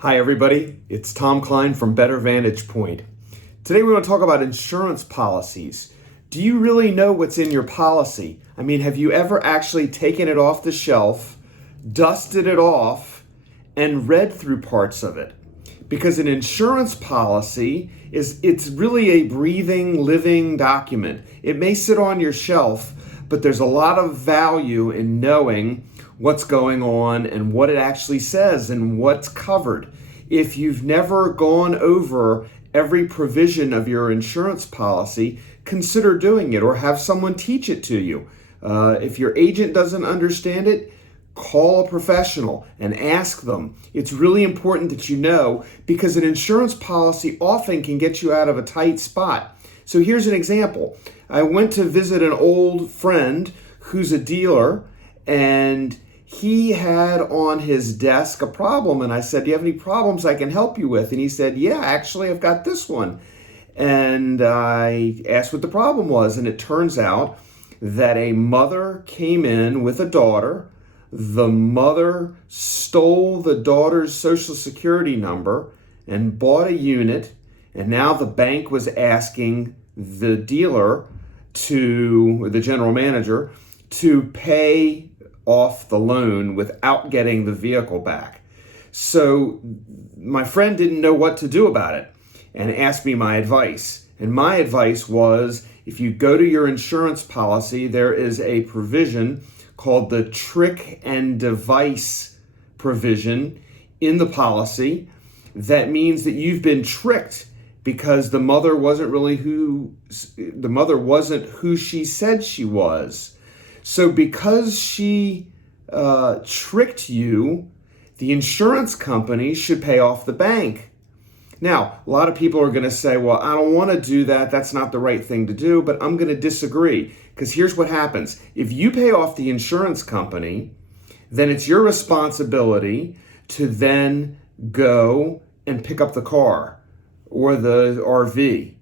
Hi everybody, it's Tom Kline from Better Vantage Point. Today we want to talk about insurance policies. Do you really know what's in your policy? I mean, have you ever actually taken it off the shelf, dusted it off, and read through parts of it? Because an insurance policy it's really a breathing, living document. It may sit on your shelf, but there's a lot of value in knowing what's going on and what it actually says and what's covered. If you've never gone over every provision of your insurance policy, consider doing it or have someone teach it to you. If your agent doesn't understand it, call a professional and ask them. It's really important that you know, because an insurance policy often can get you out of a tight spot. So here's an example. I went to visit an old friend who's a dealer, and he had on his desk a problem, and I said, "Do you have any problems I can help you with?" And he said, "Yeah, actually, I've got this one." And I asked what the problem was, and it turns out that a mother came in with a daughter. The mother stole the daughter's Social Security number and bought a unit, and now the bank was asking the dealer the general manager, to pay off the loan without getting the vehicle back. So my friend didn't know what to do about it and asked me my advice. And my advice was, if you go to your insurance policy, there is a provision called the trick and device provision in the policy. That means that you've been tricked because the mother wasn't who she said she was. So because she tricked you, the insurance company should pay off the bank. Now, a lot of people are going to say, "Well, I don't want to do that. That's not the right thing to do." But I'm going to disagree, because here's what happens. If you pay off the insurance company, then it's your responsibility to then go and pick up the car or the RV.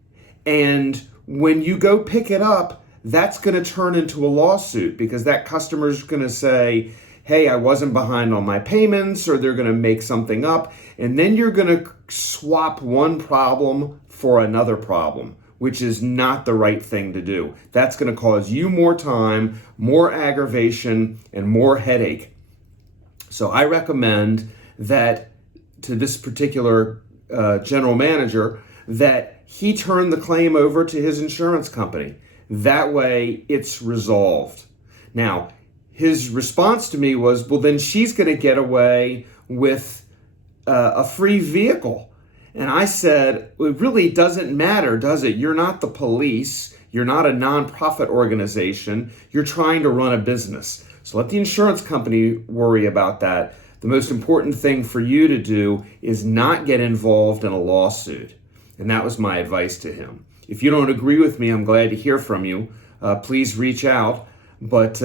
And when you go pick it up, that's going to turn into a lawsuit, because that customer's going to say, "Hey, I wasn't behind on my payments," or they're going to make something up. And then you're going to swap one problem for another problem, which is not the right thing to do. That's going to cause you more time, more aggravation, and more headache. So I recommend that to this particular general manager that he turn the claim over to his insurance company. That way it's resolved. Now, his response to me was, "Well, then she's going to get away with a free vehicle." And I said, "It really doesn't matter, does it? You're not the police. You're not a nonprofit organization. You're trying to run a business. So let the insurance company worry about that. The most important thing for you to do is not get involved in a lawsuit." And that was my advice to him. If you don't agree with me, I'm glad to hear from you. Please reach out. But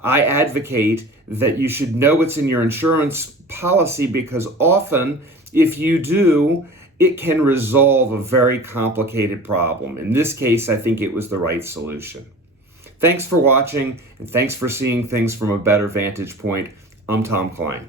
I advocate that you should know what's in your insurance policy, because often, if you do, it can resolve a very complicated problem. In this case, I think it was the right solution. Thanks for watching, and thanks for seeing things from a better vantage point. I'm Tom Kline.